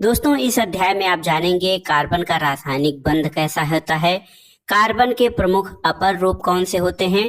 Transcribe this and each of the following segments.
दोस्तों, इस अध्याय में आप जानेंगे कार्बन का रासायनिक बंध कैसा होता है, कार्बन के प्रमुख अपर रूप कौन से होते हैं,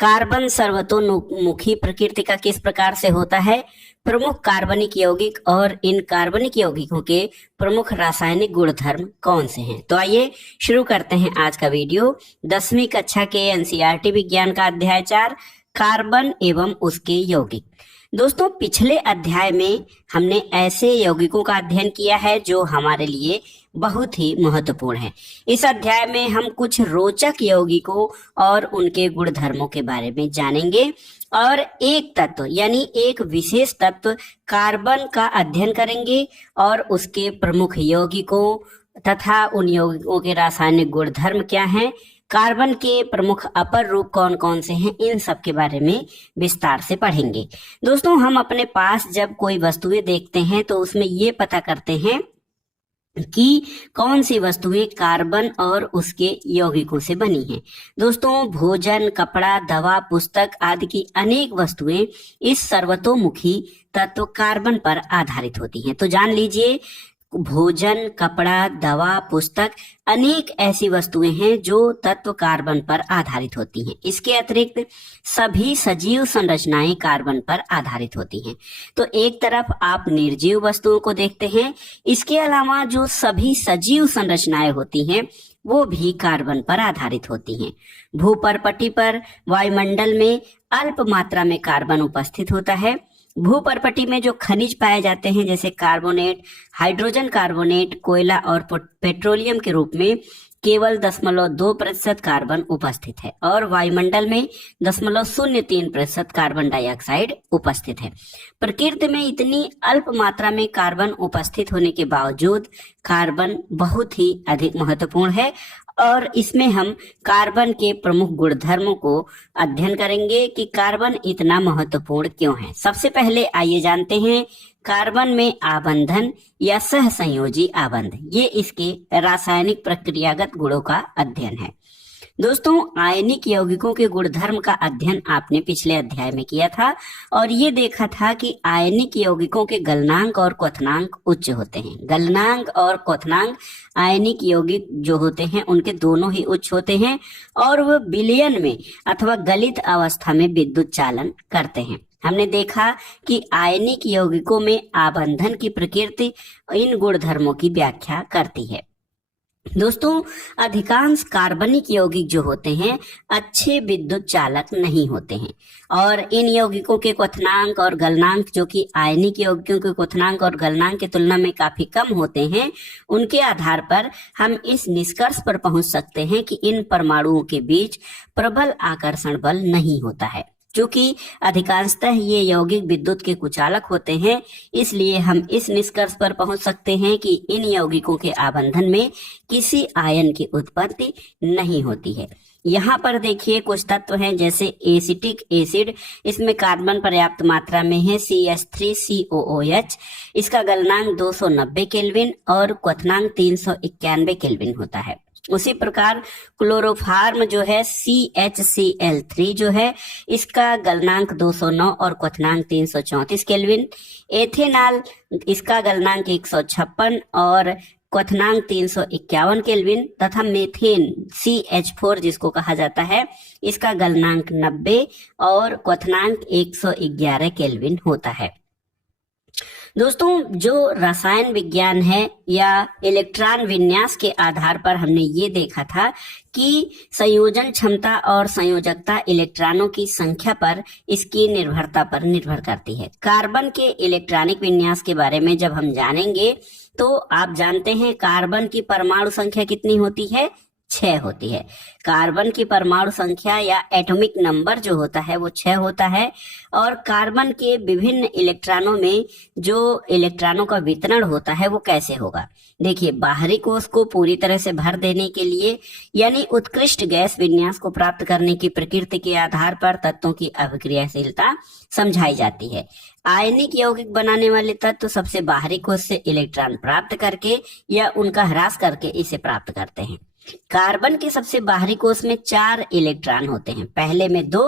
कार्बन सर्वतोमुखी प्रकृति का किस प्रकार से होता है, प्रमुख कार्बनिक यौगिक और इन कार्बनिक यौगिकों के प्रमुख रासायनिक गुणधर्म कौन से हैं। तो आइए शुरू करते हैं आज का वीडियो। 10वीं कक्षा के एनसीईआरटी विज्ञान का अध्याय 4 कार्बन एवं उसके यौगिक। दोस्तों, पिछले अध्याय में हमने ऐसे यौगिकों का अध्ययन किया है जो हमारे लिए बहुत ही महत्वपूर्ण है। इस अध्याय में हम कुछ रोचक यौगिकों और उनके गुणधर्मों के बारे में जानेंगे और एक तत्व यानी एक विशेष तत्व कार्बन का अध्ययन करेंगे और उसके प्रमुख यौगिकों तथा उन यौगिकों के रासायनिक गुणधर्म क्या हैं, कार्बन के प्रमुख अपर रूप कौन कौन से हैं, इन सब के बारे में विस्तार से पढ़ेंगे। दोस्तों, हम अपने पास जब कोई वस्तुएं देखते हैं तो उसमें ये पता करते हैं कि कौन सी वस्तुएं कार्बन और उसके यौगिकों से बनी हैं। दोस्तों, भोजन, कपड़ा, दवा, पुस्तक आदि की अनेक वस्तुएं इस सर्वतोमुखी तत्व कार्बन पर आधारित होती हैं। तो जान लीजिए, भोजन, कपड़ा, दवा, पुस्तक अनेक ऐसी वस्तुएं हैं जो तत्व कार्बन पर आधारित होती हैं। इसके अतिरिक्त सभी सजीव संरचनाएं कार्बन पर आधारित होती हैं। तो एक तरफ आप निर्जीव वस्तुओं को देखते हैं, इसके अलावा जो सभी सजीव संरचनाएं होती हैं वो भी कार्बन पर आधारित होती हैं। भूपर्पटी पर वायुमंडल में अल्प मात्रा में कार्बन उपस्थित होता है। भूपर्पटी में जो खनिज पाए जाते हैं जैसे कार्बोनेट, हाइड्रोजन कार्बोनेट, कोयला और पेट्रोलियम के रूप में केवल 0.2% कार्बन उपस्थित है और वायुमंडल में 0.03% कार्बन डाइऑक्साइड उपस्थित है। प्रकृति में इतनी अल्प मात्रा में कार्बन उपस्थित होने के बावजूद कार्बन बहुत ही अधिक महत्वपूर्ण है और इसमें हम कार्बन के प्रमुख गुणधर्मों को अध्ययन करेंगे कि कार्बन इतना महत्वपूर्ण क्यों है। सबसे पहले आइए जानते हैं कार्बन में आबंधन या सहसंयोजी आबंध, ये इसके रासायनिक प्रक्रियागत गुणों का अध्ययन है। दोस्तों, आयनिक यौगिकों के गुणधर्म का अध्ययन आपने पिछले अध्याय में किया था और ये देखा था कि आयनिक यौगिकों के गलनांक और क्वथनांक उच्च होते हैं। गलनांक और क्वथनांक आयनिक यौगिक जो होते हैं उनके दोनों ही उच्च होते हैं और वह विलयन में अथवा गलित अवस्था में विद्युत चालन करते हैं। हमने देखा कि आयनिक यौगिकों में आबंधन की प्रकृति इन गुणधर्मों की व्याख्या करती है। दोस्तों, अधिकांश कार्बनिक यौगिक जो होते हैं अच्छे विद्युत चालक नहीं होते हैं और इन यौगिकों के क्वथनांक और गलनांक जो कि आयनिक यौगिकों के क्वथनांक और गलनांक की तुलना में काफी कम होते हैं, उनके आधार पर हम इस निष्कर्ष पर पहुंच सकते हैं कि इन परमाणुओं के बीच प्रबल आकर्षण बल नहीं होता है। क्योंकि अधिकांशतः ये यौगिक विद्युत के कुचालक होते हैं, इसलिए हम इस निष्कर्ष पर पहुंच सकते हैं कि इन यौगिकों के आबंधन में किसी आयन की उत्पत्ति नहीं होती है। यहाँ पर देखिए कुछ तत्व हैं जैसे एसिटिक एसिड, इसमें कार्बन पर्याप्त मात्रा में है CH3COOH, इसका गलनांक 290 केल्विन और क्वथनांक 391 केल्विन होता है। उसी प्रकार क्लोरोफार्म जो है CHCl3 जो है, इसका गलनांक 209 और क्वथनांक 334 केल्विन। एथेनॉल, इसका गलनांक 156 और क्वथनांक 351 केल्विन तथा मेथेन CH4 जिसको कहा जाता है, इसका गलनांक 90 और क्वथनांक 111 केल्विन होता है। दोस्तों, जो रसायन विज्ञान है या इलेक्ट्रॉन विन्यास के आधार पर हमने ये देखा था कि संयोजन क्षमता और संयोजकता इलेक्ट्रॉनों की संख्या पर इसकी निर्भरता पर निर्भर करती है। कार्बन के इलेक्ट्रॉनिक विन्यास के बारे में जब हम जानेंगे तो आप जानते हैं कार्बन की परमाणु संख्या कितनी होती है, 6 होती है। कार्बन की परमाणु संख्या या एटॉमिक नंबर जो होता है वो 6 होता है और कार्बन के विभिन्न इलेक्ट्रॉनों में जो इलेक्ट्रॉनों का वितरण होता है वो कैसे होगा। देखिए, बाहरी कोश को पूरी तरह से भर देने के लिए यानी उत्कृष्ट गैस विन्यास को प्राप्त करने की प्रकृति के आधार पर तत्वों की अभिक्रियाशीलता समझाई जाती है। आयनिक यौगिक बनाने वाले तत्व सबसे बाहरी कोश से इलेक्ट्रॉन प्राप्त करके या उनका ह्रास करके इसे प्राप्त करते हैं। कार्बन के सबसे बाहरी कोश में 4 इलेक्ट्रॉन होते हैं, पहले में 2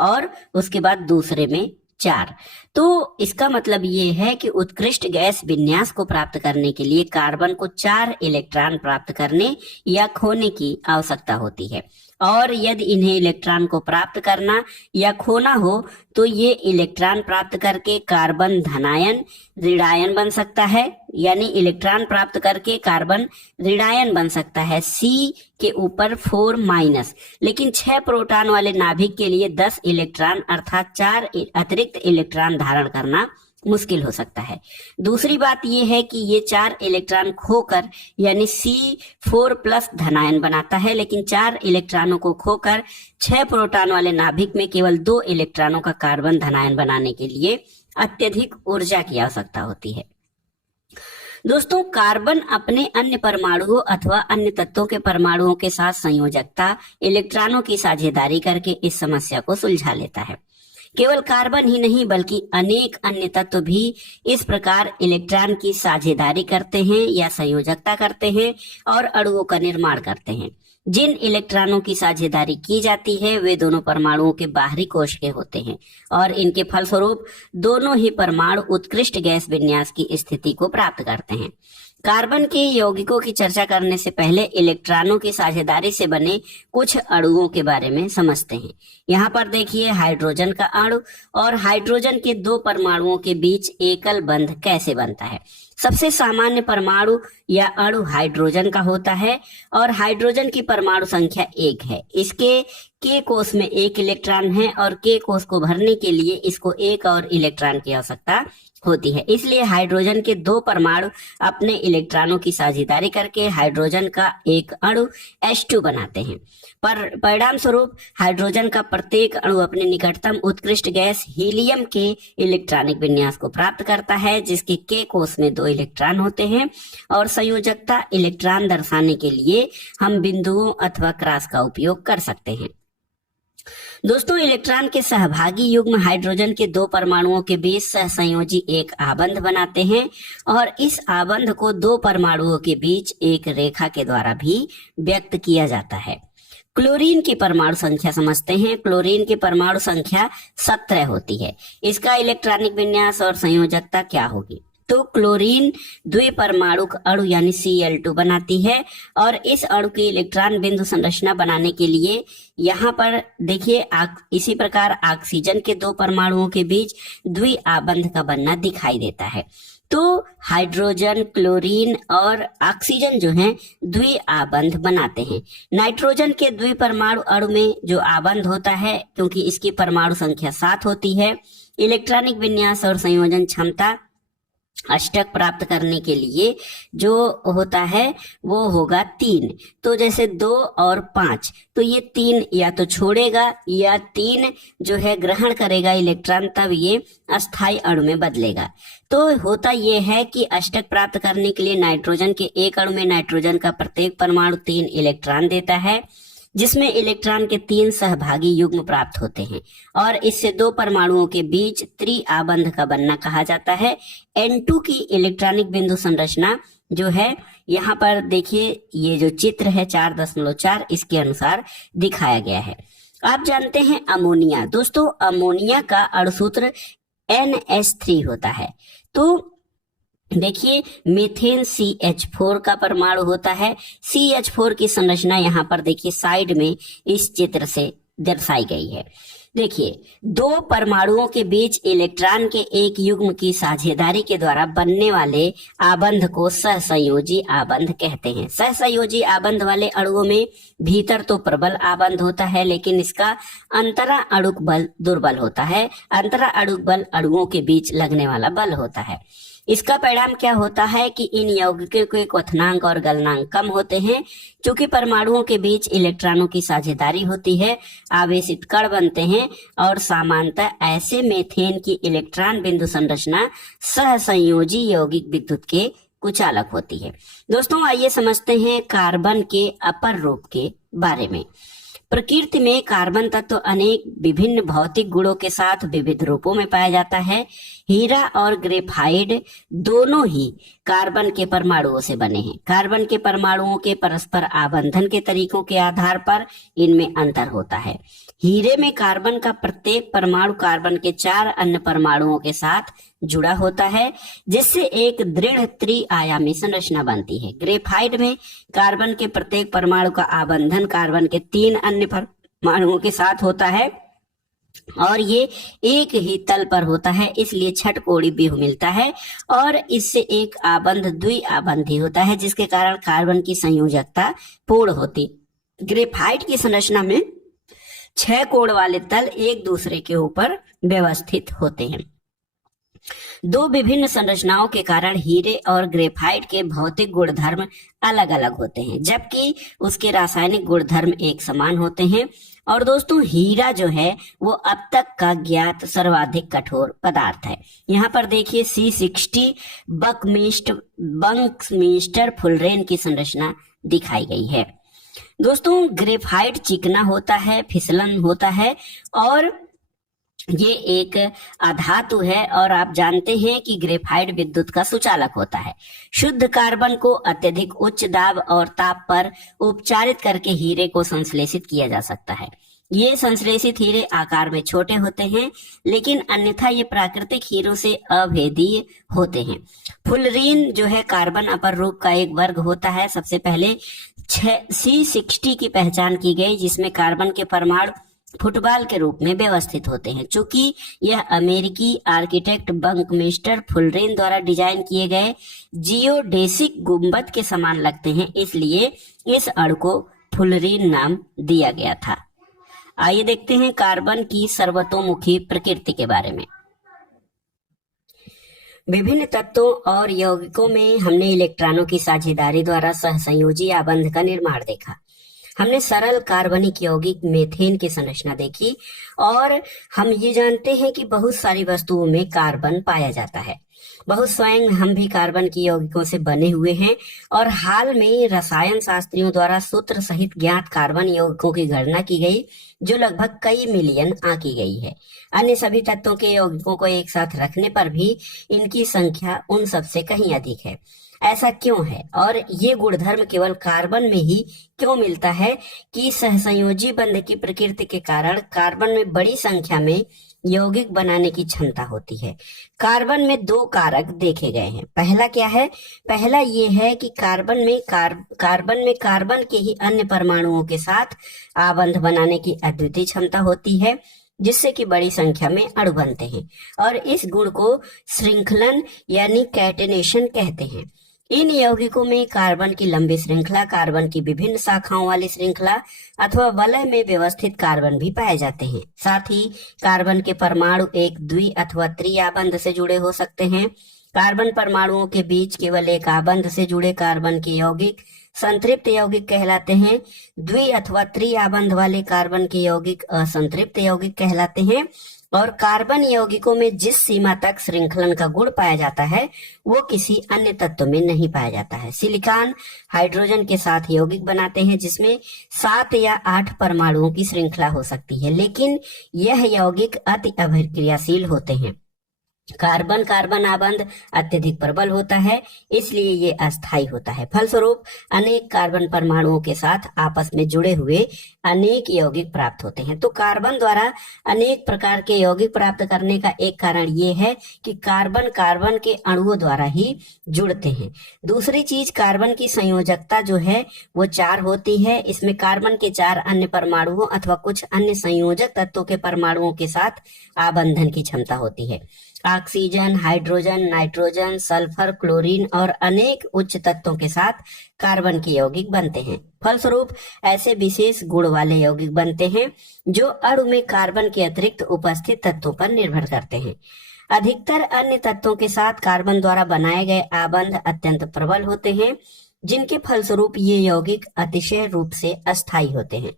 और उसके बाद दूसरे में 4। तो इसका मतलब ये है कि उत्कृष्ट गैस विन्यास को प्राप्त करने के लिए कार्बन को 4 इलेक्ट्रॉन प्राप्त करने या खोने की आवश्यकता होती है, और यदि इन्हें इलेक्ट्रॉन को प्राप्त करना या खोना हो तो ये इलेक्ट्रॉन प्राप्त करके कार्बन धनायन ऋणायन बन सकता है, यानी इलेक्ट्रॉन प्राप्त करके कार्बन ऋणायन बन सकता है C के ऊपर 4-, लेकिन 6 प्रोटॉन वाले नाभिक के लिए 10 इलेक्ट्रॉन अर्थात 4 अतिरिक्त इलेक्ट्रॉन धारण करना मुश्किल हो सकता है। दूसरी बात यह है कि ये 4 इलेक्ट्रॉन खोकर यानी C4+ धनायन बनाता है, लेकिन 4 इलेक्ट्रॉनों को खोकर 6 प्रोटॉन वाले नाभिक में केवल 2 इलेक्ट्रॉनों का कार्बन धनायन बनाने के लिए अत्यधिक ऊर्जा की आवश्यकता होती है। दोस्तों, कार्बन अपने अन्य परमाणुओं अथवा अन्य तत्वों के परमाणुओं के साथ संयोजकता इलेक्ट्रॉनों की साझेदारी करके इस समस्या को सुलझा लेता है। केवल कार्बन ही नहीं बल्कि अनेक अन्य तत्व भी इस प्रकार इलेक्ट्रॉन की साझेदारी करते हैं या संयोजकता करते हैं और अणुओं का निर्माण करते हैं। जिन इलेक्ट्रॉनों की साझेदारी की जाती है वे दोनों परमाणुओं के बाहरी कोश के होते हैं और इनके फलस्वरूप दोनों ही परमाणु उत्कृष्ट गैस विन्यास की स्थिति को प्राप्त करते हैं। कार्बन के यौगिकों की चर्चा करने से पहले इलेक्ट्रॉनों की साझेदारी से बने कुछ अणुओं के बारे में समझते हैं। यहाँ पर देखिए हाइड्रोजन का अणु और हाइड्रोजन के 2 परमाणुओं के बीच एकल बंध कैसे बनता है। सबसे सामान्य परमाणु या अणु हाइड्रोजन का होता है और हाइड्रोजन की परमाणु संख्या 1 है। इसके K कोष में 1 इलेक्ट्रॉन है और K कोष को भरने के लिए इसको 1 और इलेक्ट्रॉन की आवश्यकता होती है। इसलिए हाइड्रोजन के 2 परमाणु अपने इलेक्ट्रॉनों की साझेदारी करके हाइड्रोजन का एक अणु H2 बनाते हैं। परिणाम स्वरूप हाइड्रोजन का प्रत्येक अणु अपने निकटतम उत्कृष्ट गैस हीलियम के इलेक्ट्रॉनिक विन्यास को प्राप्त करता है, जिसके K कोष में 2 इलेक्ट्रॉन होते हैं और संयोजकता इलेक्ट्रॉन दर्शाने के लिए हम बिंदुओं अथवा क्रॉस का उपयोग कर सकते हैं। दोस्तों, इलेक्ट्रॉन के सहभागी युग्म हाइड्रोजन के 2 परमाणुओं के बीच सहसंयोजी एक आबंध बनाते हैं और इस आबंध को 2 परमाणुओं के बीच एक रेखा के द्वारा भी व्यक्त किया जाता है। क्लोरीन की परमाणु संख्या समझते हैं। क्लोरीन की परमाणु संख्या 17 होती है। इसका इलेक्ट्रॉनिक विन्यास और संयोजकता क्या होगी? तो क्लोरीन द्विपरमाणुक अणु यानी Cl2 बनाती है और इस अणु की इलेक्ट्रॉन बिंदु संरचना बनाने के लिए यहाँ पर देखिए इसी प्रकार ऑक्सीजन के 2 परमाणुओं के बीच द्विआबंध का बनना दिखाई देता है। तो हाइड्रोजन, क्लोरीन और ऑक्सीजन जो हैं द्विआबंध बनाते हैं। नाइट्रोजन के द्विपरमाणु अणु में जो आबंध होता है, क्योंकि इसकी परमाणु संख्या 7 होती है, इलेक्ट्रॉनिक विन्यास और संयोजन क्षमता अष्टक प्राप्त करने के लिए जो होता है वो होगा 3। तो जैसे 2 और 5, तो ये 3 या तो छोड़ेगा या 3 जो है ग्रहण करेगा इलेक्ट्रॉन, तब ये अस्थायी अणु में बदलेगा। तो होता ये है कि अष्टक प्राप्त करने के लिए नाइट्रोजन के एक अणु में नाइट्रोजन का प्रत्येक परमाणु 3 इलेक्ट्रॉन देता है, जिसमें इलेक्ट्रॉन के 3 सहभागी युग्म प्राप्त होते हैं और इससे 2 परमाणुओं के बीच त्रिआबंध का बनना कहा जाता है। N2 की इलेक्ट्रॉनिक बिंदु संरचना जो है यहाँ पर देखिए, ये जो चित्र है 4.4 इसके अनुसार दिखाया गया है। आप जानते हैं अमोनिया। दोस्तों, अमोनिया का अणुसूत्र NH3 होता है। तो देखिए मीथेन CH4 का परमाणु होता है। CH4 की संरचना यहाँ पर देखिए साइड में इस चित्र से दर्शाई गई है। देखिए 2 परमाणुओं के बीच इलेक्ट्रॉन के एक युग्म की साझेदारी के द्वारा बनने वाले आबंध को सहसंयोजी आबंध कहते हैं। सहसंयोजी आबंध वाले अणुओं में भीतर तो प्रबल आबंध होता है, लेकिन इसका अंतरा अणुक बल दुर्बल होता है। अंतरा अणुक बल अणुओं के बीच लगने वाला बल होता है। इसका परिणाम क्या होता है कि इन यौगिकों के क्वथनांक और गलनांक कम होते हैं। चूंकि परमाणुओं के बीच इलेक्ट्रॉनों की साझेदारी होती है, आवेशित कण बनते हैं और सामान्यतः ऐसे मीथेन की इलेक्ट्रॉन बिंदु संरचना सहसंयोजी यौगिक विद्युत के कुचालक होती है। दोस्तों, आइए समझते हैं कार्बन के अपर रूप के बारे में। प्रकृति में कार्बन तत्व अनेक विभिन्न भौतिक गुणों के साथ विविध रूपों में पाया जाता है। हीरा और ग्रेफाइट दोनों ही कार्बन के परमाणुओं से बने हैं। कार्बन के परमाणुओं के परस्पर आबंधन के तरीकों के आधार पर इनमें अंतर होता है। हीरे में कार्बन का प्रत्येक परमाणु कार्बन के 4 अन्य परमाणुओं के साथ जुड़ा होता है, जिससे एक दृढ़ त्रिआयामी संरचना बनती है। ग्रेफाइट में कार्बन के प्रत्येक परमाणु का आबंधन कार्बन के 3 अन्य परमाणुओं के साथ होता है और ये एक ही तल पर होता है, इसलिए छठकोणीय व्यूह मिलता है और इससे एक आबंध द्विआबंधी होता है, जिसके कारण कार्बन की संयोजकता पूर्ण होती। ग्रेफाइट की संरचना में 6 कोण वाले तल एक दूसरे के ऊपर व्यवस्थित होते हैं। दो विभिन्न संरचनाओं के कारण हीरे और ग्रेफाइट के भौतिक गुणधर्म अलग अलग होते हैं, जबकि उसके रासायनिक गुणधर्म एक समान होते हैं। और दोस्तों, हीरा जो है वो अब तक का ज्ञात सर्वाधिक कठोर पदार्थ है। यहाँ पर देखिए C60 बंकमिंस्टर फुलरेन की संरचना दिखाई गई है। दोस्तों, ग्रेफाइट चिकना होता है, फिसलन होता है और ये एक अधातु है और आप जानते हैं कि ग्रेफाइट विद्युत का सुचालक होता है। शुद्ध कार्बन को अत्यधिक उच्च दाब और ताप पर उपचारित करके हीरे को संश्लेषित किया जा सकता है। ये संश्लेषित हीरे आकार में छोटे होते हैं, लेकिन अन्यथा ये प्राकृतिक हीरों से अभेदीय होते हैं। फुलरीन जो है कार्बन अपरूप का एक वर्ग होता है। सबसे पहले C60 की पहचान की गई, जिसमें कार्बन के परमाणु फुटबॉल के रूप में व्यवस्थित होते हैं। चूंकि यह अमेरिकी आर्किटेक्ट बंकमिंस्टर फुलरेन द्वारा डिजाइन किए गए जियोडेसिक गुंबद के समान लगते हैं, इसलिए इस अणु को फुलरीन नाम दिया गया था। आइए देखते हैं कार्बन की सर्वतोमुखी प्रकृति के बारे में। विभिन्न तत्वों और यौगिकों में हमने इलेक्ट्रॉनों की साझेदारी द्वारा सहसंयोजी आबंध का निर्माण देखा। हमने सरल कार्बनिक यौगिक मेथेन की संरचना देखी और हम ये जानते हैं कि बहुत सारी वस्तुओं में कार्बन पाया जाता है। बहुत स्वयं हम भी कार्बन की यौगिकों से बने हुए हैं और हाल में रसायन शास्त्रियों द्वारा सूत्र सहित ज्ञात कार्बन यौगिकों की गणना की गई, जो लगभग कई मिलियन आंकी गई है। अन्य सभी तत्वों के यौगिकों को एक साथ रखने पर भी इनकी संख्या उन सबसे कहीं अधिक है। ऐसा क्यों है और ये गुणधर्म केवल कार्बन में ही क्यों मिलता है कि सहसंयोजी बंध की प्रकृति के कारण कार्बन में बड़ी संख्या में यौगिक बनाने की क्षमता होती है। कार्बन में 2 कारक देखे गए हैं। पहला क्या है? पहला ये है कि कार्बन में कार्बन के ही अन्य परमाणुओं के साथ आबंध बनाने की अद्वितीय क्षमता होती है, जिससे कि बड़ी संख्या में अणु बनते हैं और इस गुण को श्रृंखलन यानी कैटेनेशन कहते हैं। इन यौगिकों में कार्बन की लंबी श्रृंखला, कार्बन की विभिन्न शाखाओं वाली श्रृंखला अथवा वलय में व्यवस्थित कार्बन भी पाए जाते हैं। साथ ही कार्बन के परमाणु एक द्वि अथवा त्रिआबंध से जुड़े हो सकते हैं। कार्बन परमाणुओं के बीच केवल एक आबंध से जुड़े कार्बन के यौगिक संतृप्त यौगिक कहलाते हैं। द्वि अथवा त्रिआबंध वाले कार्बन के यौगिक असंतृप्त यौगिक कहलाते हैं। और कार्बन यौगिकों में जिस सीमा तक श्रृंखलन का गुण पाया जाता है वो किसी अन्य तत्व में नहीं पाया जाता है। सिलिकॉन हाइड्रोजन के साथ यौगिक बनाते हैं जिसमें 7 या 8 परमाणुओं की श्रृंखला हो सकती है, लेकिन यह यौगिक अति अभिक्रियाशील होते हैं। कार्बन कार्बन आबंध अत्यधिक प्रबल होता है, इसलिए ये अस्थायी होता है। फलस्वरूप अनेक कार्बन परमाणुओं के साथ आपस में जुड़े हुए अनेक यौगिक प्राप्त होते हैं। तो कार्बन द्वारा अनेक प्रकार के यौगिक प्राप्त करने का एक कारण ये है कि कार्बन कार्बन के अणुओं द्वारा ही जुड़ते हैं। दूसरी चीज, कार्बन की संयोजकता जो है वो 4 होती है। इसमें कार्बन के 4 अन्य परमाणुओं अथवा कुछ अन्य संयोजक तत्वों के परमाणुओं के साथ आबंधन की क्षमता होती है। Oxygen, hydrogen, nitrogen, sulphur, chlorine और अनेक उच्च तत्वों के साथ कार्बन के यौगिक बनते हैं। फलस्वरूप ऐसे विशेष गुण वाले यौगिक बनते हैं जो अणु में कार्बन के अतिरिक्त उपस्थित तत्वों पर निर्भर करते हैं। अधिकतर अन्य तत्वों के साथ कार्बन द्वारा बनाए गए आबंध अत्यंत प्रबल होते हैं, जिनके फलस्वरूप ये यौगिक अतिशय रूप से अस्थायी होते हैं।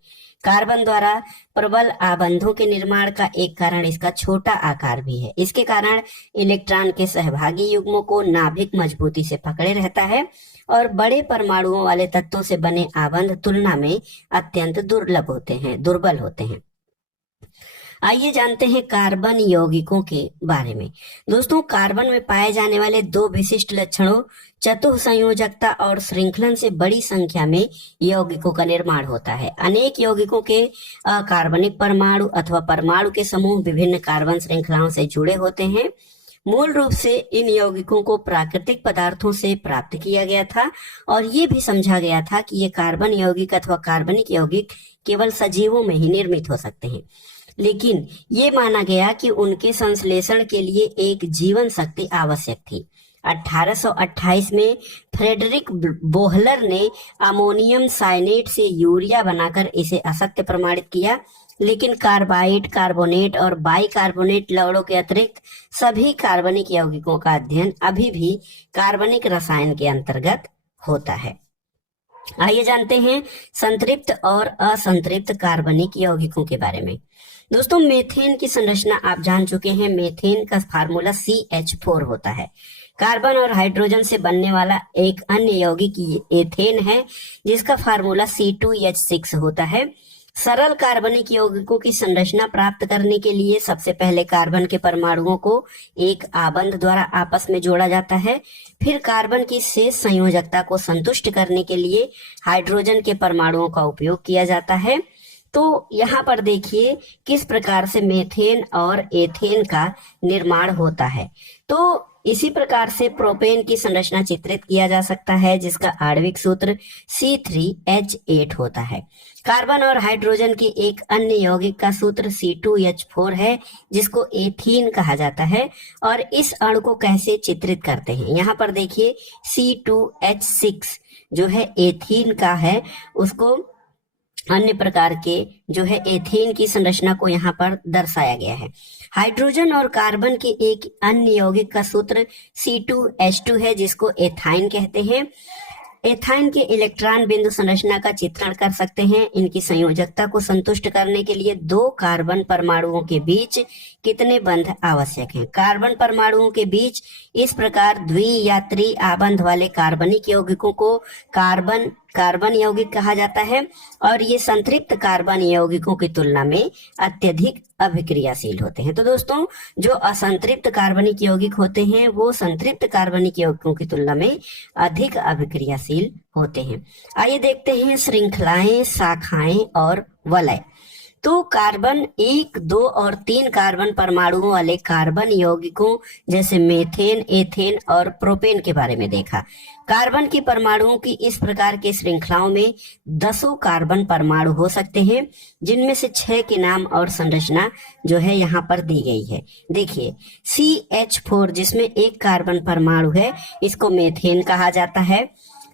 कार्बन द्वारा प्रबल आबंधों के निर्माण का एक कारण इसका छोटा आकार भी है। इसके कारण इलेक्ट्रॉन के सहभागी युग्मों को नाभिक मजबूती से पकड़े रहता है और बड़े परमाणुओं वाले तत्वों से बने आबंध तुलना में अत्यंत दुर्बल होते हैं। आइए जानते हैं कार्बन यौगिकों के बारे में। दोस्तों, कार्बन में पाए जाने वाले दो विशिष्ट लक्षणों चतुः संयोजकता और श्रृंखलन से बड़ी संख्या में यौगिकों का निर्माण होता है। अनेक यौगिकों के कार्बनिक परमाणु अथवा परमाणु के समूह विभिन्न कार्बन श्रृंखलाओं से जुड़े होते हैं। मूल रूप से इन यौगिकों को प्राकृतिक पदार्थों से प्राप्त किया गया था और ये भी समझा गया था कि ये कार्बन यौगिक अथवा कार्बनिक यौगिक केवल सजीवों में ही निर्मित हो सकते हैं, लेकिन ये माना गया कि उनके संश्लेषण के लिए एक जीवन शक्ति आवश्यक थी। 1828 में फ्रेडरिक बोहलर ने अमोनियम साइनेट से यूरिया बनाकर इसे असत्य प्रमाणित किया, लेकिन कार्बाइड, कार्बोनेट और बाइकार्बोनेट लवणों के अतिरिक्त सभी कार्बनिक यौगिकों का अध्ययन अभी भी कार्बनिक रसायन के अंतर्गत होता है। आइए जानते हैं संतृप्त और असंतृप्त कार्बनिक यौगिकों के बारे में। दोस्तों, मेथेन की संरचना आप जान चुके हैं। मेथेन का फार्मूला CH4 होता है। कार्बन और हाइड्रोजन से बनने वाला एक अन्य यौगिक एथेन है, जिसका फार्मूला C2H6 होता है। सरल कार्बनिक यौगिकों की संरचना प्राप्त करने के लिए सबसे पहले कार्बन के परमाणुओं को एक आबंध द्वारा आपस में जोड़ा जाता है। फिर कार्बन की शेष संयोजकता को संतुष्ट करने के लिए हाइड्रोजन के परमाणुओं का उपयोग किया जाता है। तो यहाँ पर देखिए किस प्रकार से मेथेन और एथेन का निर्माण होता है। तो इसी प्रकार से प्रोपेन की संरचना चित्रित किया जा सकता है, जिसका आणविक सूत्र C3H8 होता है। कार्बन और हाइड्रोजन के एक अन्य यौगिक का सूत्र C2H4 है, जिसको एथीन कहा जाता है। और इस अणु को कैसे चित्रित करते हैं, यहाँ पर देखिए C2H6 जो है एथीन का है, उसको अन्य प्रकार के जो है एथेन की संरचना को यहाँ पर दर्शाया गया है। हाइड्रोजन और कार्बन के एक अन्य यौगिक का सूत्र C2H2 है, जिसको एथाइन कहते हैं। एथाइन के इलेक्ट्रॉन बिंदु संरचना का चित्रण कर सकते हैं। इनकी संयोजकता को संतुष्ट करने के लिए दो कार्बन परमाणुओं के बीच कितने बंध आवश्यक हैं? कार्बन परमाणुओं के बीच इस प्रकार द्वि या त्रि आबंध वाले कार्बनिक यौगिकों को कार्बन यौगिक कहा जाता है और ये संतृप्त कार्बन यौगिकों की तुलना में अत्यधिक अभिक्रियाशील होते हैं। तो दोस्तों, जो असंतृप्त कार्बनिक यौगिक होते हैं वो संतृप्त कार्बनिक यौगिकों की तुलना में अधिक अभिक्रियाशील होते हैं। आइए देखते हैं श्रृंखलाएं, शाखाएं और वलय। तो कार्बन 1, 2 और 3 कार्बन परमाणुओं वाले कार्बन यौगिकों जैसे मेथेन, एथेन और प्रोपेन के बारे में देखा। कार्बन के परमाणुओं की इस प्रकार की श्रृंखलाओं में 10 कार्बन परमाणु हो सकते हैं, जिनमें से 6 के नाम और संरचना जो है यहाँ पर दी गई है। देखिए CH4 जिसमें एक कार्बन परमाणु है, इसको मेथेन कहा जाता है।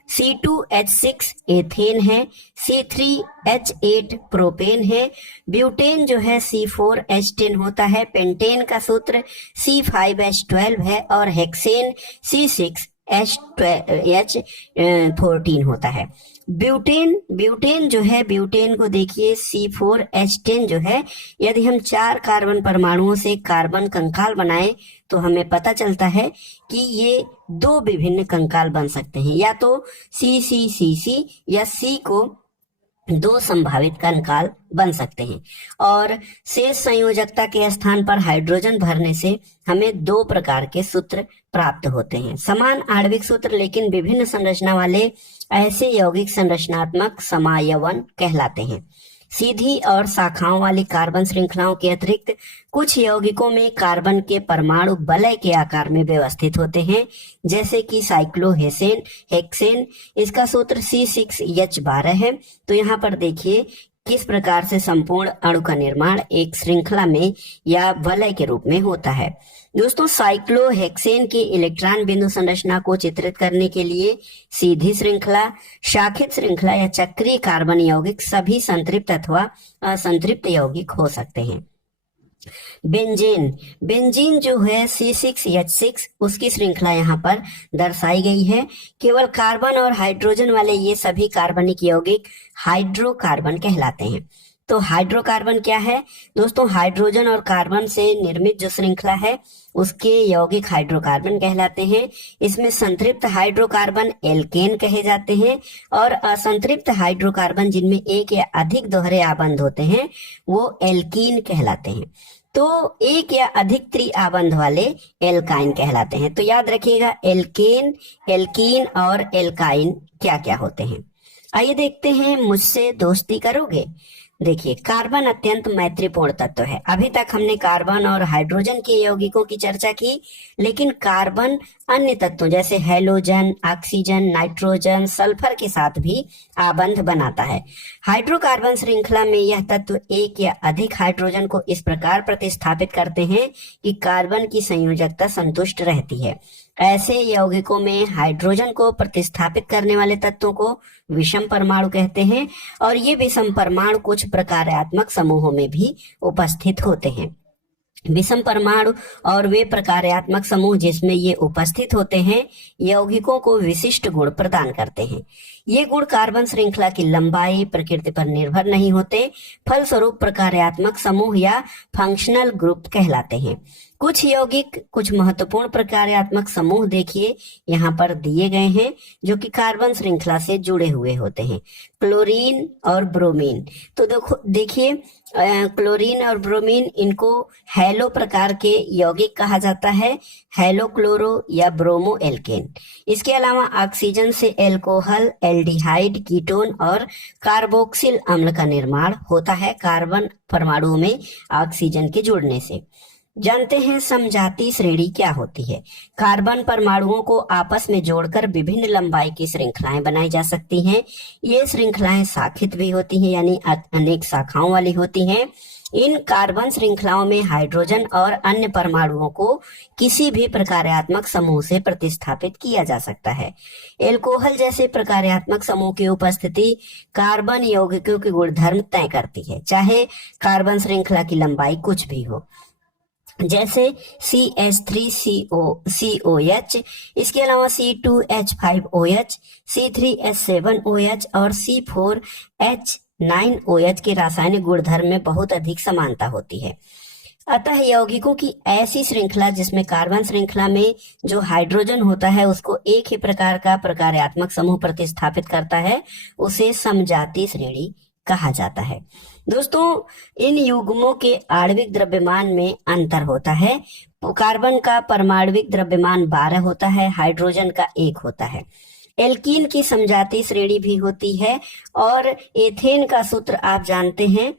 C2H6 एथेन है। C3H8 प्रोपेन है। ब्यूटेन जो है C4H10 होता है। पेंटेन का सूत्र C5H12 है और हेक्सेन C6H14 होता है। ब्यूटेन जो है, ब्यूटेन को देखिए C4H10 जो है, यदि हम 4 कार्बन परमाणुओं से कार्बन कंकाल बनाए तो हमें पता चलता है कि ये 2 विभिन्न कंकाल बन सकते हैं, या तो CCCC या C को 2 संभावित कंकाल बन सकते हैं। और शेष संयोजकता के स्थान पर हाइड्रोजन भरने से हमें 2 प्रकार के सूत्र प्राप्त होते हैं। समान आणविक सूत्र लेकिन विभिन्न संरचना वाले ऐसे यौगिक संरचनात्मक समायवन कहलाते हैं। सीधी और शाखाओं वाली कार्बन श्रृंखलाओं के अतिरिक्त कुछ यौगिकों में कार्बन के परमाणु वलय के आकार में व्यवस्थित होते हैं, जैसे कि साइक्लोहेक्सेन हेक्सेन, इसका सूत्र C6H12 है। तो यहाँ पर देखिए किस प्रकार से संपूर्ण अणु का निर्माण एक श्रृंखला में या वलय के रूप में होता है। दोस्तों, साइक्लोहेक्सेन के इलेक्ट्रॉन बिंदु संरचना को चित्रित करने के लिए सीधी श्रृंखला, शाखित श्रृंखला या चक्रीय कार्बन यौगिक सभी संतृप्त अथवा असंतृप्त यौगिक हो सकते हैं। बेंजीन जो है C6H6, उसकी श्रृंखला यहाँ पर दर्शाई गई है। केवल कार्बन और हाइड्रोजन वाले ये सभी कार्बनिक यौगिक हाइड्रोकार्बन कहलाते हैं। तो हाइड्रोकार्बन क्या है दोस्तों? हाइड्रोजन और कार्बन से निर्मित जो श्रृंखला है उसके यौगिक हाइड्रोकार्बन कहलाते हैं। इसमें संतृप्त हाइड्रोकार्बन एल्केन कहे जाते हैं और असंतृप्त हाइड्रोकार्बन जिनमें एक या अधिक दोहरे आबंध होते हैं वो एल्कीन कहलाते हैं। तो एक या अधिक त्रि आबंध वाले एल्काइन कहलाते हैं। तो याद रखिएगा एल्केन, एल्कीन और एल्काइन क्या क्या होते हैं। आइए देखते हैं, मुझसे दोस्ती करोगे। देखिए, कार्बन अत्यंत मैत्रीपूर्ण तत्व है। अभी तक हमने कार्बन और हाइड्रोजन के यौगिकों की चर्चा की, लेकिन कार्बन अन्य तत्वों जैसे हैलोजन, ऑक्सीजन, नाइट्रोजन, सल्फर के साथ भी आबंध बनाता है। हाइड्रोकार्बन श्रृंखला में यह तत्व एक या अधिक हाइड्रोजन को इस प्रकार प्रतिस्थापित करते हैं कि कार्बन की संयोजकता संतुष्ट रहती है। ऐसे यौगिकों में हाइड्रोजन को प्रतिस्थापित करने वाले तत्वों को विषम परमाणु कहते हैं और ये विषम परमाणु कुछ प्रकार्यात्मक समूहों में भी उपस्थित होते हैं। विषम परमाणु और वे प्रकार्यात्मक समूह जिसमें ये उपस्थित होते हैं यौगिकों को विशिष्ट गुण प्रदान करते हैं। ये गुण कार्बन श्रृंखला की लंबाई प्रकृति पर निर्भर नहीं होते, फलस्वरूप प्रकार्यात्मक समूह या फंक्शनल ग्रुप कहलाते हैं। कुछ यौगिक कुछ महत्वपूर्ण प्रकार्यात्मक समूह देखिए यहाँ पर दिए गए हैं जो कि कार्बन श्रृंखला से जुड़े हुए होते हैं। क्लोरीन और ब्रोमीन, तो देखिए क्लोरीन और ब्रोमीन इनको हैलो प्रकार के यौगिक कहा जाता है, हैलो क्लोरो या ब्रोमो एल्केन। इसके अलावा ऑक्सीजन से एल्कोहल, एल्डिहाइड, कीटोन और कार्बोक्सिल अम्ल का निर्माण होता है कार्बन परमाणुओं में ऑक्सीजन के जुड़ने से। जानते हैं समजातीय श्रेणी क्या होती है। कार्बन परमाणुओं को आपस में जोड़कर विभिन्न लंबाई की श्रृंखलाएं बनाई जा सकती हैं। ये श्रृंखलाएं शाखित भी होती हैं, यानी अनेक शाखाओं वाली होती हैं। इन कार्बन श्रृंखलाओं में हाइड्रोजन और अन्य परमाणुओं को किसी भी प्रकार्यात्मक समूह से प्रतिस्थापित किया जा सकता है। एल्कोहल जैसे प्रकार्यात्मक समूह की उपस्थिति कार्बन यौगिकों के गुणधर्म तय करती है, चाहे कार्बन श्रृंखला की लंबाई कुछ भी हो, जैसे CH3COH, इसके अलावा C2H5OH, C3H7OH और C4H9OH के रासायनिक गुणधर्म में बहुत अधिक समानता होती है। अतः यौगिकों की ऐसी श्रृंखला जिसमें कार्बन श्रृंखला में जो हाइड्रोजन होता है उसको एक ही प्रकार का प्रकार्यात्मक समूह प्रतिस्थापित करता है, उसे समजातीय श्रेणी कहा जाता है। दोस्तों, इन युग्मों के आणविक द्रव्यमान में अंतर होता है। कार्बन का परमाणविक द्रव्यमान 12 होता है, हाइड्रोजन का 1 होता है। एल्कीन की समजातीय श्रेणी भी होती है और एथेन का सूत्र आप जानते हैं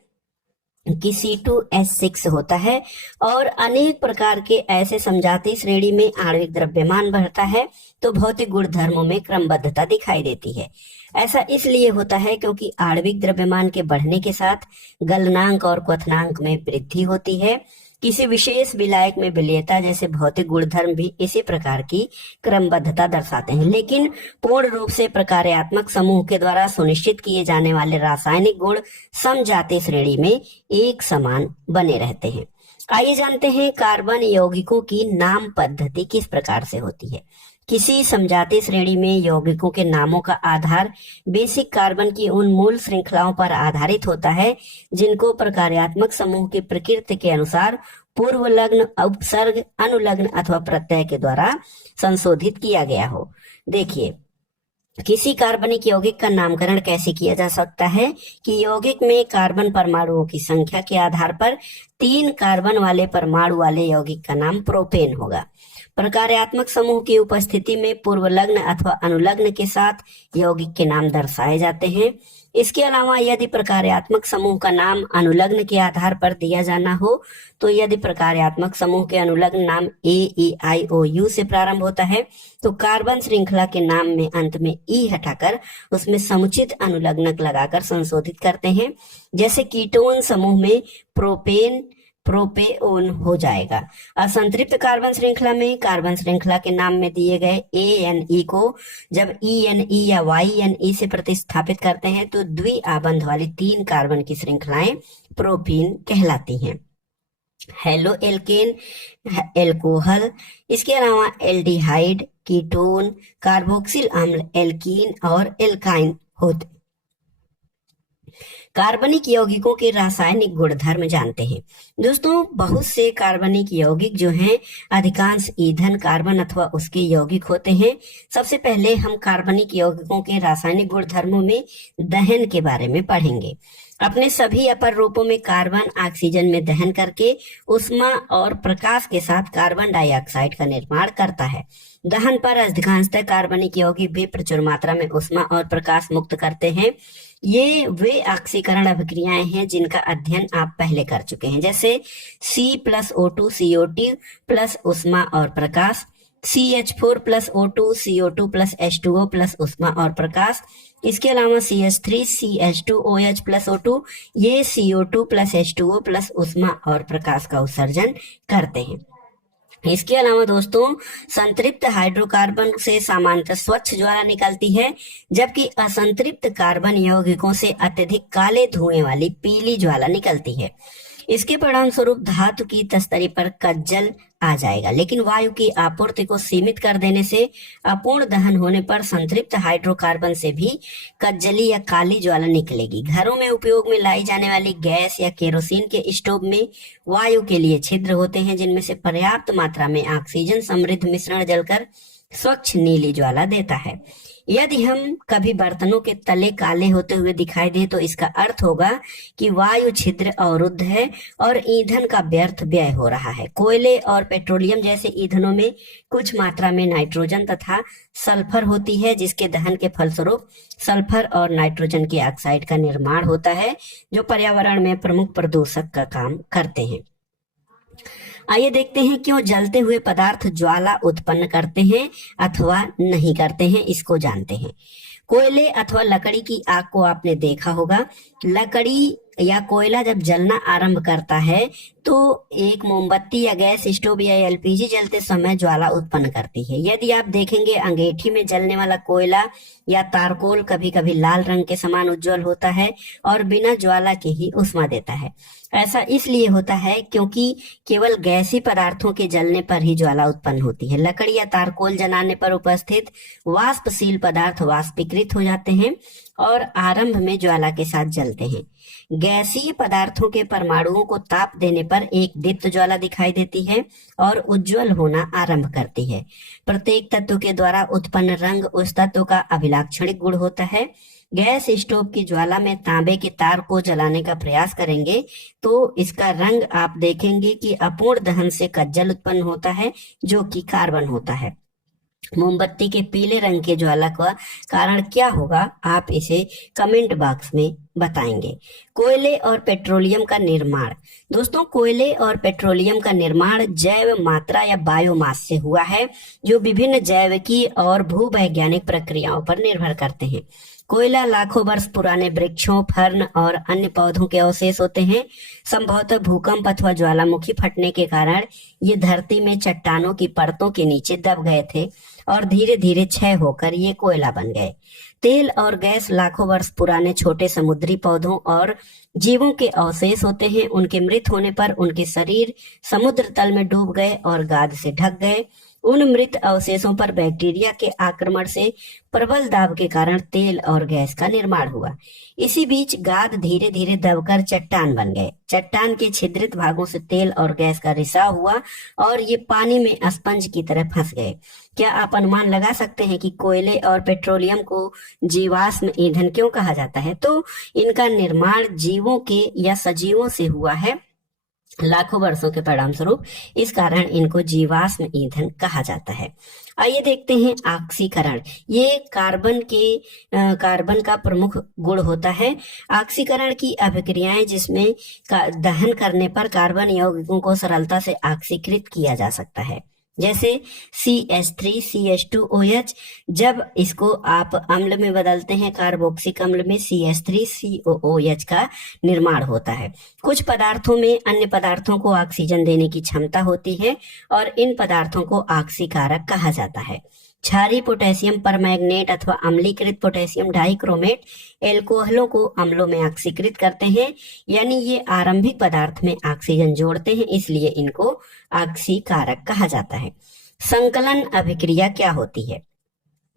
कि C2H6 होता है और अनेक प्रकार के ऐसे समजातीय श्रेणी में आणविक द्रव्यमान बढ़ता है तो भौतिक गुणधर्मों में क्रमबद्धता दिखाई देती है। ऐसा इसलिए होता है क्योंकि आणविक द्रव्यमान के बढ़ने के साथ गलनांक और क्वथनांक में वृद्धि होती है। किसी विशेष विलायक में विलेयता जैसे भौतिक गुणधर्म भी इसी प्रकार की क्रमबद्धता दर्शाते हैं, लेकिन पूर्ण रूप से प्रकार्यात्मक समूह के द्वारा सुनिश्चित किए जाने वाले रासायनिक गुण समजातीय श्रेणी में एक समान बने रहते हैं। आइए जानते हैं कार्बन यौगिकों की नाम पद्धति किस प्रकार से होती है। किसी समजातीय श्रेणी में यौगिकों के नामों का आधार बेसिक कार्बन की उन मूल श्रृंखलाओं पर आधारित होता है जिनको प्रकार्यात्मक समूह की प्रकृति के अनुसार पूर्व लग्न, उपसर्ग, अनुलग्न अथवा प्रत्यय के द्वारा संशोधित किया गया हो। देखिए, किसी कार्बनिक यौगिक का नामकरण कैसे किया जा सकता है कि यौगिक में कार्बन परमाणुओं की संख्या के आधार पर 3 कार्बन वाले परमाणु वाले यौगिक का नाम प्रोपेन होगा। प्रकार्यात्मक समूह की उपस्थिति में पूर्व लग्न अथवा अनुलग्न के साथ यौगिक के नाम दर्शाए जाते हैं। इसके अलावा यदि प्रकार्यात्मक समूह का नाम अनुलग्न के आधार पर दिया जाना हो तो यदि प्रकार्यात्मक समूह के अनुलग्न नाम AEIOU से प्रारंभ होता है तो कार्बन श्रृंखला के नाम में अंत में ई हटाकर उसमें समुचित अनुलग्नक लगाकर संशोधित करते हैं। जैसे कीटोन समूह में प्रोपेन प्रोपेओन हो जाएगा। असंतृप्त कार्बन श्रृंखला में कार्बन श्रृंखला के नाम में दिए गए ANE को जब ENE या YNE से प्रतिस्थापित करते हैं तो द्वि आबंध वाली 3 कार्बन की श्रृंखलाएं प्रोपीन कहलाती हैं। हेलो एल्केन, एल्कोहल, इसके अलावा एल्डिहाइड, कीटोन, कार्बोक्सिल अम्ल, एल्कीन और एल्काइन होते। कार्बनिक यौगिकों के रासायनिक गुणधर्म जानते हैं। दोस्तों, बहुत से कार्बनिक यौगिक जो हैं अधिकांश ईंधन कार्बन अथवा उसके यौगिक होते हैं। सबसे पहले हम कार्बनिक यौगिकों के रासायनिक गुणधर्मों में दहन के बारे में पढ़ेंगे। अपने सभी अपर रूपों में कार्बन ऑक्सीजन में दहन करके उष्मा और प्रकाश के साथ कार्बन डाइऑक्साइड का निर्माण करता है। दहन पर अधिकांशतः कार्बनिक यौगिक भी प्रचुर मात्रा में उष्मा और प्रकाश मुक्त करते हैं। ये वे ऑक्सीकरण अभिक्रियाएं हैं जिनका अध्ययन आप पहले कर चुके हैं, जैसे C+O2 CO2 प्लस उष्मा और प्रकाश, CH4 plus O2 CO2 plus H2O plus उष्मा और प्रकाश। इसके अलावा CH3 CH2 OH plus O2 ये CO2 प्लस H2O प्लस उष्मा और प्रकाश का उत्सर्जन करते हैं। इसके अलावा दोस्तों, संतृप्त हाइड्रोकार्बन से सामान्यतः स्वच्छ ज्वाला निकलती है, जबकि असंतृप्त कार्बन यौगिकों से अत्यधिक काले धुएं वाली पीली ज्वाला निकलती है। इसके परिणाम स्वरूप धातु की तस्तरी पर कज्जल आ जाएगा, लेकिन वायु की आपूर्ति को सीमित कर देने से अपूर्ण दहन होने पर संतृप्त हाइड्रोकार्बन से भी कज्जली या काली ज्वाला निकलेगी। घरों में उपयोग में लाई जाने वाली गैस या केरोसिन के स्टोव में वायु के लिए छिद्र होते हैं, जिनमें से पर्याप्त मात्रा में ऑक्सीजन समृद्ध मिश्रण जलकर स्वच्छ नीली ज्वाला देता है। यदि हम कभी बर्तनों के तले काले होते हुए दिखाई दे तो इसका अर्थ होगा कि वायु छिद्र अवरुद्ध है और ईंधन का व्यर्थ व्यय हो रहा है। कोयले और पेट्रोलियम जैसे ईंधनों में कुछ मात्रा में नाइट्रोजन तथा सल्फर होती है, जिसके दहन के फलस्वरूप सल्फर और नाइट्रोजन की ऑक्साइड का निर्माण होता है, जो पर्यावरण में प्रमुख प्रदूषक का काम करते हैं। आइए देखते हैं क्यों जलते हुए पदार्थ ज्वाला उत्पन्न करते हैं अथवा नहीं करते हैं, इसको जानते हैं। कोयले अथवा लकड़ी की आग को आपने देखा होगा। लकड़ी या कोयला जब जलना आरंभ करता है तो एक मोमबत्ती या गैस स्टोव या एलपीजी जलते समय ज्वाला उत्पन्न करती है। यदि आप देखेंगे अंगीठी में जलने वाला कोयला या तारकोल कभी कभी लाल रंग के समान उज्जवल होता है और बिना ज्वाला के ही उष्मा देता है। ऐसा इसलिए होता है क्योंकि केवल गैसी पदार्थों के जलने पर ही ज्वाला उत्पन्न होती है। लकड़ी या तारकोल जलाने पर उपस्थित वाष्पशील पदार्थ वाष्पीकृत हो जाते हैं और आरंभ में ज्वाला के साथ जलते हैं। गैसीय पदार्थों के परमाणुओं को ताप देने पर एक दीप्त ज्वाला दिखाई देती है और उज्जवल होना आरंभ करती है। प्रत्येक तत्व के द्वारा उत्पन्न रंग उस तत्व का अभिलाक्षणिक गुण होता है। गैस स्टोव की ज्वाला में तांबे के तार को जलाने का प्रयास करेंगे तो इसका रंग आप देखेंगे कि अपूर्ण दहन से कज्जल उत्पन्न होता है, जो कि कार्बन होता है। मोमबत्ती के पीले रंग के ज्वाला का कारण क्या होगा, आप इसे कमेंट बॉक्स में बताएंगे। कोयले और पेट्रोलियम का निर्माण। दोस्तों, कोयले और पेट्रोलियम का निर्माण जैव मात्रा या बायोमास से हुआ है, जो विभिन्न जैविकी और भूवैज्ञानिक प्रक्रियाओं पर निर्भर करते हैं। कोयला लाखों वर्ष पुराने वृक्षों, फर्न और अन्य पौधों के अवशेष होते हैं। संभवतः भूकंप अथवा ज्वालामुखी फटने के कारण ये धरती में चट्टानों की परतों के नीचे दब गए थे और धीरे धीरे क्षय होकर ये कोयला बन गए। तेल और गैस लाखों वर्ष पुराने छोटे समुद्री पौधों और जीवों के अवशेष होते हैं। उनके मृत होने पर उनके शरीर समुद्र तल में डूब गए और गाद से ढक गए। उन मृत अवशेषों पर बैक्टीरिया के आक्रमण से प्रबल दाब के कारण तेल और गैस का निर्माण हुआ। इसी बीच गाद धीरे धीरे दबकर चट्टान बन गए। चट्टान के छिद्रित भागों से तेल और गैस का रिसाव हुआ और ये पानी में स्पंज की तरह फंस गए। क्या आप अनुमान लगा सकते हैं कि कोयले और पेट्रोलियम को जीवाश्म ईंधन क्यों कहा जाता है? तो इनका निर्माण जीवों के या सजीवों से हुआ है लाखों वर्षों के परिणाम स्वरूप, इस कारण इनको जीवाश्म ईंधन कहा जाता है। आइए देखते हैं ऑक्सीकरण। ये कार्बन का प्रमुख गुण होता है। ऑक्सीकरण की अभिक्रियाएं जिसमें दहन करने पर कार्बन यौगिकों को सरलता से ऑक्सीकृत किया जा सकता है, जैसे CH3 CH2OH। जब इसको आप अम्ल में बदलते हैं कार्बोक्सिक अम्ल में CH3 COOH का निर्माण होता है। कुछ पदार्थों में अन्य पदार्थों को ऑक्सीजन देने की क्षमता होती है और इन पदार्थों को ऑक्सीकारक कहा जाता है। क्षारीय पोटेशियम परमैंगनेट अथवा अम्लीकृत पोटेशियम डाइक्रोमेट एल्कोहलों को अम्लों में ऑक्सीकृत करते हैं, यानी ये आरंभिक पदार्थ में ऑक्सीजन जोड़ते हैं, इसलिए इनको ऑक्सीकारक कहा जाता है। संकलन अभिक्रिया क्या होती है?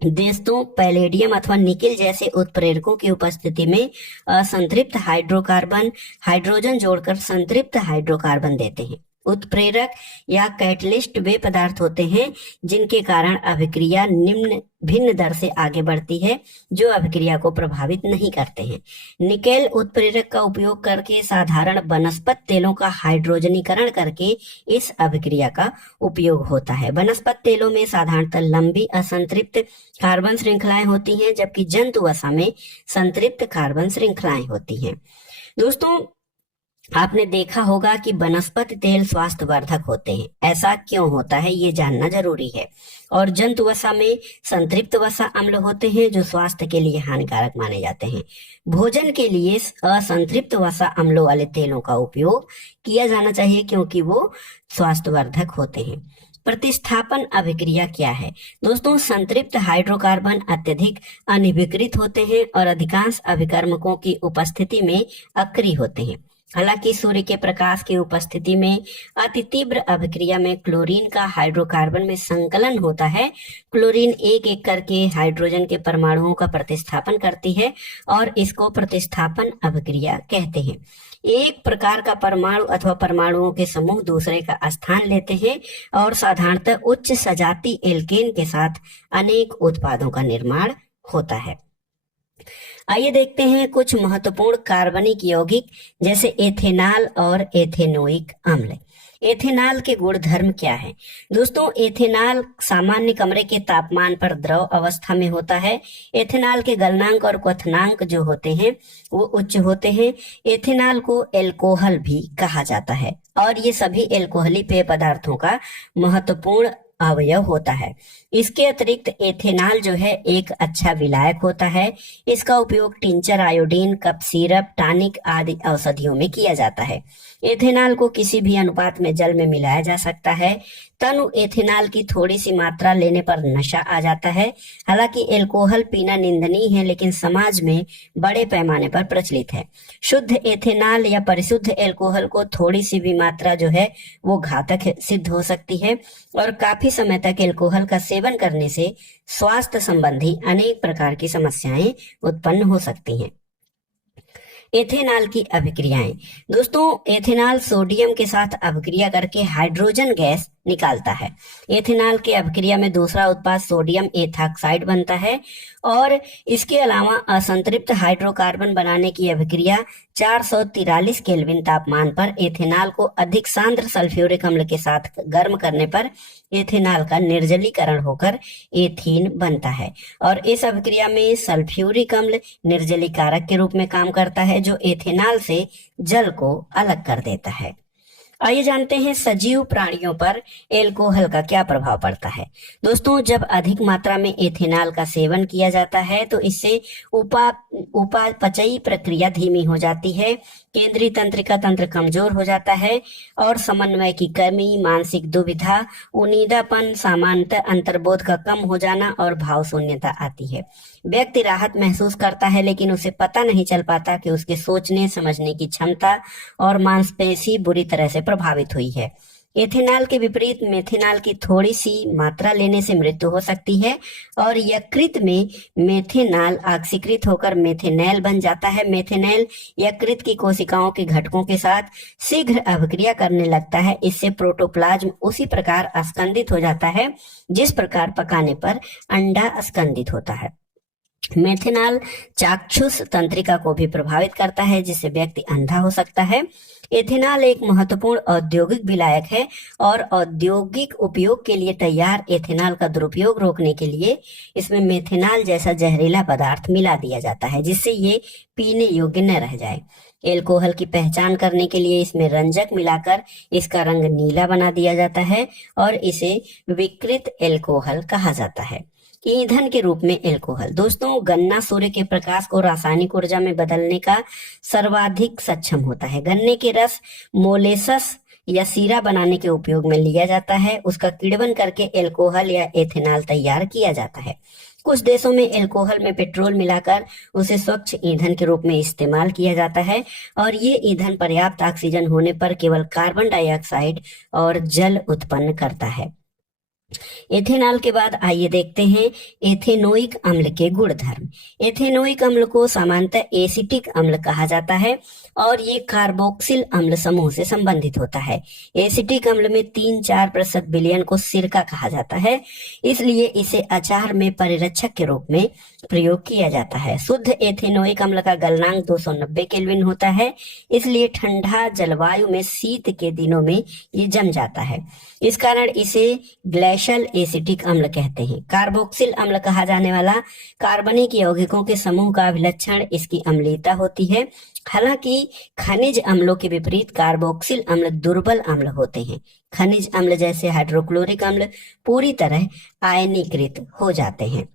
दोस्तों पैलेडियम अथवा निकेल जैसे उत्प्रेरकों की उपस्थिति में असंतृप्त हाइड्रोकार्बन हाइड्रोजन जोड़कर संतृप्त हाइड्रोकार्बन देते हैं। उत्प्रेरक या कैटलिस्ट वे पदार्थ होते हैं जिनके कारण अभिक्रिया निम्न भिन्न दर से आगे बढ़ती है, जो अभिक्रिया को प्रभावित नहीं करते हैं। निकेल उत्प्रेरक का उपयोग करके साधारण वनस्पत तेलों का हाइड्रोजनीकरण करके इस अभिक्रिया का उपयोग होता है। वनस्पत तेलों में साधारणतः लंबी असंतृप्त कार्बन श्रृंखलाएं होती हैं, जबकि जंतु वसा में संतृप्त कार्बन श्रृंखलाएं होती हैं। दोस्तों, आपने देखा होगा कि वनस्पति तेल स्वास्थ्यवर्धक होते हैं। ऐसा क्यों होता है ये जानना जरूरी है। और जंतु वसा में संतृप्त वसा अम्ल होते हैं जो स्वास्थ्य के लिए हानिकारक माने जाते हैं। भोजन के लिए असंतृप्त वसा अम्लों वाले तेलों का उपयोग किया जाना चाहिए क्योंकि वो स्वास्थ्यवर्धक होते हैं। प्रतिस्थापन अभिक्रिया क्या है? दोस्तों, संतृप्त हाइड्रोकार्बन अत्यधिक अनिविकृत होते हैं और अधिकांश अभिकर्मकों की उपस्थिति में अक्रिय होते हैं। हालांकि सूर्य के प्रकाश की उपस्थिति में अति तीव्र अभिक्रिया में क्लोरीन का हाइड्रोकार्बन में संकलन होता है। क्लोरीन एक एक करके हाइड्रोजन के परमाणुओं का प्रतिस्थापन करती है और इसको प्रतिस्थापन अभिक्रिया कहते हैं। एक प्रकार का परमाणु अथवा परमाणुओं के समूह दूसरे का स्थान लेते हैं और साधारणतः उच्च सजाती एल्केन के साथ अनेक उत्पादों का निर्माण होता है। आइए देखते हैं कुछ महत्वपूर्ण कार्बनिक यौगिक जैसे एथेनॉल और एथेनोइक अम्ल। एथेनॉल के गुणधर्म क्या है? दोस्तों, एथेनॉल सामान्य कमरे के तापमान पर द्रव अवस्था में होता है। एथेनॉल के गलनांक और क्वथनांक जो होते हैं वो उच्च होते हैं। एथेनॉल को एल्कोहल भी कहा जाता है और ये सभी एल्कोहली पेय पदार्थों का महत्वपूर्ण अवयव होता है। इसके अतिरिक्त एथेनॉल जो है एक अच्छा विलायक होता है। इसका उपयोग tincture, iodine, cough syrup, tonic आदि औषधियों में किया जाता है। एथेनॉल को किसी भी अनुपात में जल में मिलाया जा सकता है। तनु एथेनॉल की थोड़ी सी मात्रा लेने पर नशा आ जाता है। हालांकि एल्कोहल पीना निंदनीय है, लेकिन समाज में बड़े पैमाने पर प्रचलित है। शुद्ध एथेनॉल या परिशुद्ध एल्कोहल को थोड़ी सी भी मात्रा जो है वो घातक सिद्ध हो सकती है और काफी समय तक एल्कोहल का सेवन करने से स्वास्थ्य संबंधी अनेक प्रकार की समस्याएं उत्पन्न हो सकती हैं। एथेनॉल की अभिक्रियाएं। दोस्तों, एथेनॉल सोडियम के साथ अभिक्रिया करके हाइड्रोजन गैस निकालता है। एथेनॉल के अभिक्रिया में दूसरा उत्पाद सोडियम एथॉक्साइड बनता है और इसके अलावा असंतृप्त हाइड्रोकार्बन बनाने की अभिक्रिया 443 केल्विन तापमान पर एथेनॉल को अधिक सांद्र सल्फ्यूरिक अम्ल के साथ गर्म करने पर एथेनॉल का निर्जलीकरण होकर एथीन बनता है और इस अभिक्रिया में सल्फ्यूरिक अम्ल निर्जलीकारक के रूप में काम करता है जो एथेनॉल से जल को अलग कर देता है। आइए जानते हैं सजीव प्राणियों पर एल्कोहल का क्या प्रभाव पड़ता है। दोस्तों, जब अधिक मात्रा में एथेनॉल का सेवन किया जाता है तो इससे उपापचयी प्रक्रिया धीमी हो जाती है, केंद्रीय तंत्रिका तंत्र कमजोर हो जाता है और समन्वय की कमी, मानसिक दुविधा, उनीदापन, सामान्यतः अंतर्बोध का कम हो जाना और भाव शून्यता आती है। व्यक्ति राहत महसूस करता है लेकिन उसे पता नहीं चल पाता कि उसके सोचने समझने की क्षमता और मांसपेशी बुरी तरह से प्रभावित हुई है। एथेनॉल के विपरीत मेथेनॉल की थोड़ी सी मात्रा लेने से मृत्यु हो सकती है और यकृत में मेथेनॉल ऑक्सीकृत होकर मेथेनॉल बन जाता है। मेथेनॉल यकृत की कोशिकाओं के घटकों के साथ शीघ्र अभिक्रिया करने लगता है। इससे प्रोटोप्लाज्म उसी प्रकार अस्कंदित हो जाता है जिस प्रकार पकाने पर अंडा अस्कंदित होता है। मेथेनॉल चाक्षुष तंत्रिका को भी प्रभावित करता है जिससे व्यक्ति अंधा हो सकता है। एथेनॉल एक महत्वपूर्ण औद्योगिक विलायक है और औद्योगिक उपयोग के लिए तैयार एथेनॉल का दुरुपयोग रोकने के लिए इसमें मेथेनॉल जैसा जहरीला पदार्थ मिला दिया जाता है जिससे ये पीने योग्य न रह जाए। एल्कोहल की पहचान करने के लिए इसमें रंजक मिलाकर इसका रंग नीला बना दिया जाता है और इसे विकृत एल्कोहल कहा जाता है। ईंधन के रूप में एल्कोहल। दोस्तों, गन्ना सूर्य के प्रकाश को रासायनिक ऊर्जा में बदलने का सर्वाधिक सक्षम होता है। गन्ने के रस मोलेसस या सीरा बनाने के उपयोग में लिया जाता है। उसका किण्वन करके एल्कोहल या एथेनॉल तैयार किया जाता है। कुछ देशों में एल्कोहल में पेट्रोल मिलाकर उसे स्वच्छ ईंधन के रूप में इस्तेमाल किया जाता है और ये ईंधन पर्याप्त ऑक्सीजन होने पर केवल कार्बन डाइऑक्साइड और जल उत्पन्न करता है। एथेनॉल के बाद आइए देखते हैं एथेनोइक अम्ल के गुणधर्म। एथेनोइक अम्ल को सामान्यतः एसिटिक अम्ल कहा जाता है और ये कार्बोक्सिल अम्ल समूह से संबंधित होता है। एसिटिक अम्ल में 3-4% विलयन को सिरका कहा जाता है, इसलिए इसे अचार में परिरक्षक के रूप में प्रयोग किया जाता है। शुद्ध एथेनोइक अम्ल का गलनांक 290 केल्विन होता है, इसलिए ठंडा जलवायु में शीत के दिनों में ये जम जाता है। इस कारण इसे ग्लेशियल एसिटिक अम्ल कहते हैं। कार्बोक्सिल अम्ल कहा जाने वाला कार्बनिक यौगिकों के समूह का अभिलक्षण इसकी अम्लीयता होती है। हालांकि खनिज अम्लों के विपरीत कार्बोक्सिल अम्ल दुर्बल अम्ल होते हैं। खनिज अम्ल जैसे हाइड्रोक्लोरिक अम्ल पूरी तरह आयनीकृत हो जाते हैं।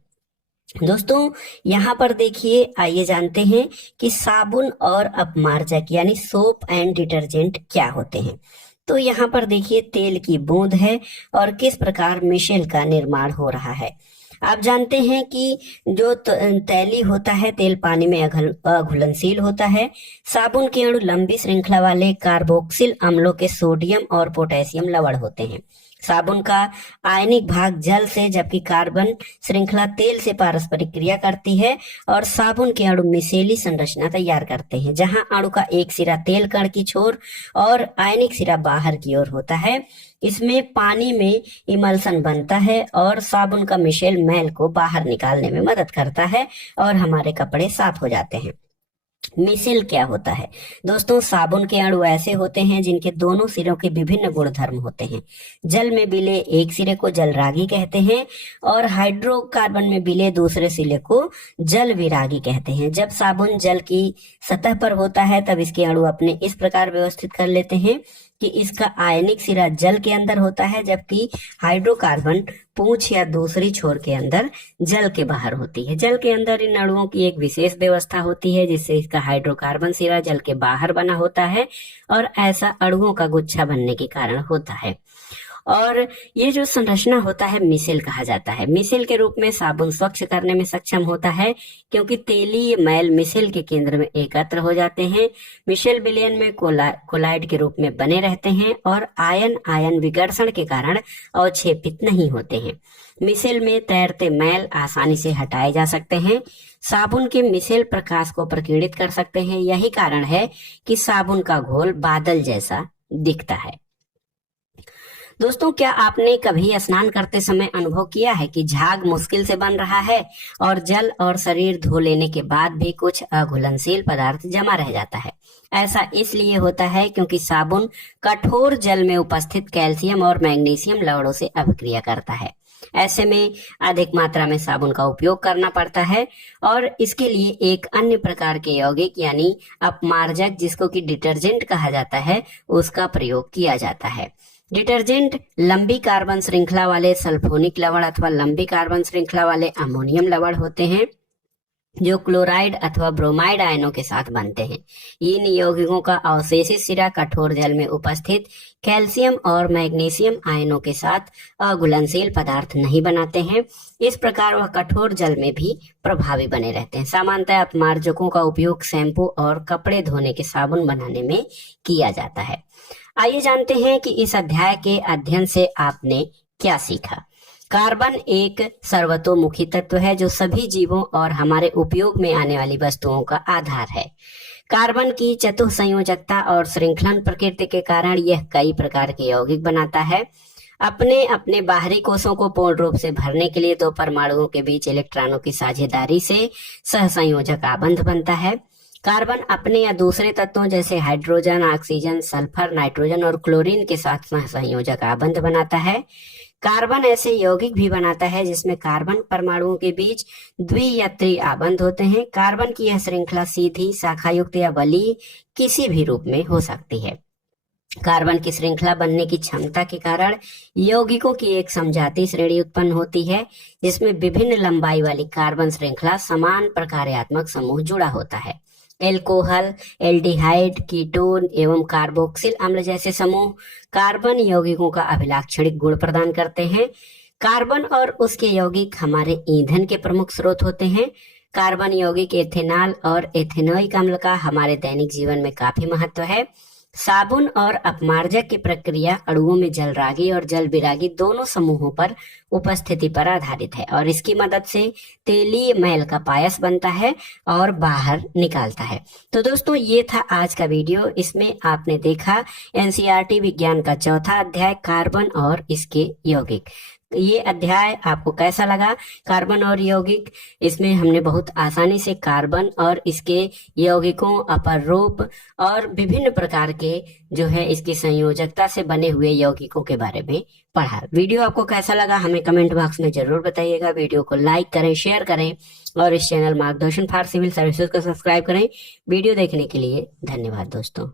दोस्तों यहाँ पर देखिए, आइए जानते हैं कि साबुन और अपमार्जक यानी सोप एंड डिटर्जेंट क्या होते हैं। तो यहाँ पर देखिए तेल की बूंद है और किस प्रकार मिशेल का निर्माण हो रहा है। आप जानते हैं कि जो तैली होता है तेल पानी में अघुलनशील होता है। साबुन के अणु लंबी श्रृंखला वाले कार्बोक्सिल अम्लों के सोडियम और पोटेशियम लवण होते हैं। साबुन का आयनिक भाग जल से, जबकि कार्बन श्रृंखला तेल से पारस्परिक क्रिया करती है और साबुन के अणु मिसेली संरचना तैयार करते हैं, जहां अणु का एक सिरा तेल कण की छोर और आयनिक सिरा बाहर की ओर होता है। इसमें पानी में इमल्सन बनता है और साबुन का मिशेल मैल को बाहर निकालने में मदद करता है और हमारे कपड़े साफ हो जाते हैं। मिसेल क्या होता है? दोस्तों, साबुन के अणु ऐसे होते हैं जिनके दोनों सिरों के विभिन्न गुणधर्म होते हैं। जल में विलय एक सिरे को जलरागी कहते हैं और हाइड्रोकार्बन में विलय दूसरे सिरे को जल विरागी कहते हैं। जब साबुन जल की सतह पर होता है तब इसके अणु अपने इस प्रकार व्यवस्थित कर लेते हैं कि इसका आयनिक सिरा जल के अंदर होता है, जबकि हाइड्रोकार्बन पूंछ या दूसरी छोर के अंदर जल के बाहर होती है। जल के अंदर इन अणुओं की एक विशेष व्यवस्था होती है जिससे इसका हाइड्रोकार्बन सिरा जल के बाहर बना होता है और ऐसा अणुओं का गुच्छा बनने के कारण होता है। और ये जो संरचना होता है मिसेल कहा जाता है। मिसेल के रूप में साबुन स्वच्छ करने में सक्षम होता है क्योंकि तेलीय मैल मिसेल के केंद्र में एकत्र हो जाते हैं। मिसेल विलयन में कोलाइड के रूप में बने रहते हैं और आयन विकर्षण के कारण अवक्षेपित नहीं होते हैं। मिसेल में तैरते मैल आसानी से हटाए जा सकते हैं। साबुन के मिसेल प्रकाश को प्रकीर्णित कर सकते हैं। यही कारण है कि साबुन का घोल बादल जैसा दिखता है। दोस्तों, क्या आपने कभी स्नान करते समय अनुभव किया है कि झाग मुश्किल से बन रहा है और जल और शरीर धो लेने के बाद भी कुछ अघुलनशील पदार्थ जमा रह जाता है? ऐसा इसलिए होता है क्योंकि साबुन कठोर जल में उपस्थित कैल्शियम और मैग्नीशियम लवणों से अभिक्रिया करता है। ऐसे में अधिक मात्रा में साबुन का उपयोग करना पड़ता है और इसके लिए एक अन्य प्रकार के यौगिक यानी अपमार्जक, जिसको कि डिटर्जेंट कहा जाता है, उसका प्रयोग किया जाता है। डिटर्जेंट लंबी कार्बन श्रृंखला वाले सल्फोनिक लवण अथवा लंबी कार्बन श्रृंखला वाले अमोनियम लवण होते हैं जो क्लोराइड अथवा ब्रोमाइड आयनों के साथ बनते हैं। इन यौगिकों का अवशेषित सिरा कठोर जल में उपस्थित कैल्शियम और मैग्नीशियम आयनों के साथ अघुलनशील पदार्थ नहीं बनाते हैं। इस प्रकार वह कठोर जल में भी प्रभावी बने रहते हैं। सामान्यतः अपमार्जकों का उपयोग शैम्पू और कपड़े धोने के साबुन बनाने में किया जाता है। आइए जानते हैं कि इस अध्याय के अध्ययन से आपने क्या सीखा। कार्बन एक सर्वतोमुखी तत्व है जो सभी जीवों और हमारे उपयोग में आने वाली वस्तुओं का आधार है। कार्बन की चतुःसंयोजकता और श्रृंखलन प्रकृति के कारण यह कई प्रकार के यौगिक बनाता है। अपने बाहरी कोषों को पूर्ण रूप से भरने के लिए दो परमाणुओं के बीच इलेक्ट्रॉनों की साझेदारी से सहसंयोजक आबंध बनता है। कार्बन अपने या दूसरे तत्वों जैसे हाइड्रोजन, ऑक्सीजन, सल्फर, नाइट्रोजन और क्लोरीन के साथ सहसंयोजक आबंध बनाता है। कार्बन ऐसे यौगिक भी बनाता है जिसमें कार्बन परमाणुओं के बीच द्वि या त्रि आबंध होते हैं। कार्बन की यह श्रृंखला सीधी, शाखायुक्त या बलीय किसी भी रूप में हो सकती है। कार्बन की श्रृंखला बनने की क्षमता के कारण यौगिकों की एक समजातीय श्रेणी उत्पन्न होती है जिसमें विभिन्न लंबाई वाली कार्बन श्रृंखला समान प्रकार्यात्मक समूह जुड़ा होता है। एल्कोहल, एल्डिहाइड, कीटोन एवं कार्बोक्सिल अम्ल जैसे समूह कार्बन यौगिकों का अभिलाक्षणिक गुण प्रदान करते हैं। कार्बन और उसके यौगिक हमारे ईंधन के प्रमुख स्रोत होते हैं। कार्बन यौगिक एथेनॉल और एथेनोइक अम्ल का हमारे दैनिक जीवन में काफी महत्व है। साबुन और अपमार्जक की प्रक्रिया अणुओं में जलरागी और जल विरागी दोनों समूहों पर उपस्थिति पर आधारित है और इसकी मदद से तेलीय मैल का पायस बनता है और बाहर निकालता है। तो दोस्तों ये था आज का वीडियो। इसमें आपने देखा एनसीईआरटी विज्ञान का चौथा अध्याय कार्बन और इसके यौगिक। ये अध्याय आपको कैसा लगा? कार्बन और यौगिक, इसमें हमने बहुत आसानी से कार्बन और इसके यौगिकों, अपरूप और विभिन्न प्रकार के जो है इसकी संयोजकता से बने हुए यौगिकों के बारे में पढ़ा। वीडियो आपको कैसा लगा हमें कमेंट बॉक्स में जरूर बताइएगा। वीडियो को लाइक करें, शेयर करें और इस चैनल मार्गदर्शन फॉर सिविल सर्विसेज को सब्सक्राइब करें। वीडियो देखने के लिए धन्यवाद दोस्तों।